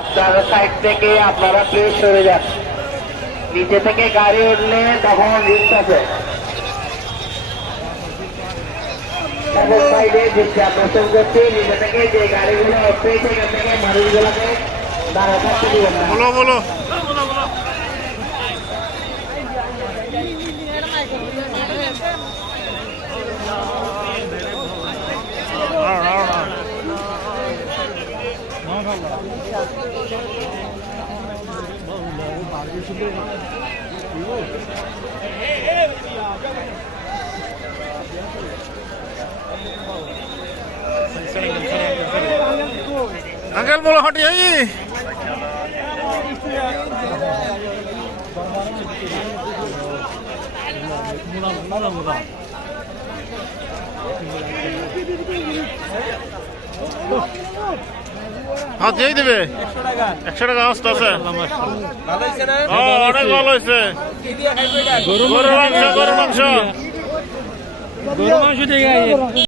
রাস্তার সাইড থেকে আপনারা প্লিজ সরে যান। নিচে থেকে গাড়ি উঠলে তখন রিস্ক আছে। সাইডে দিচ্ছে আকর্ষণ করছি নিচে থেকে যে গাড়িগুলো উঠছে সেখান থেকে মানুষগুলোকে দাঁড়া থাকতে দিবেন না। বলো। Angkel mulai hoti lagi. Mulai, mulai, mulai. হ্যাঁ দিয়ে দিবে। একশো টাকা আসতে আছে। অনেক ভালো হয়েছে। গরু মাংস গরু মাংস। গরু মাংস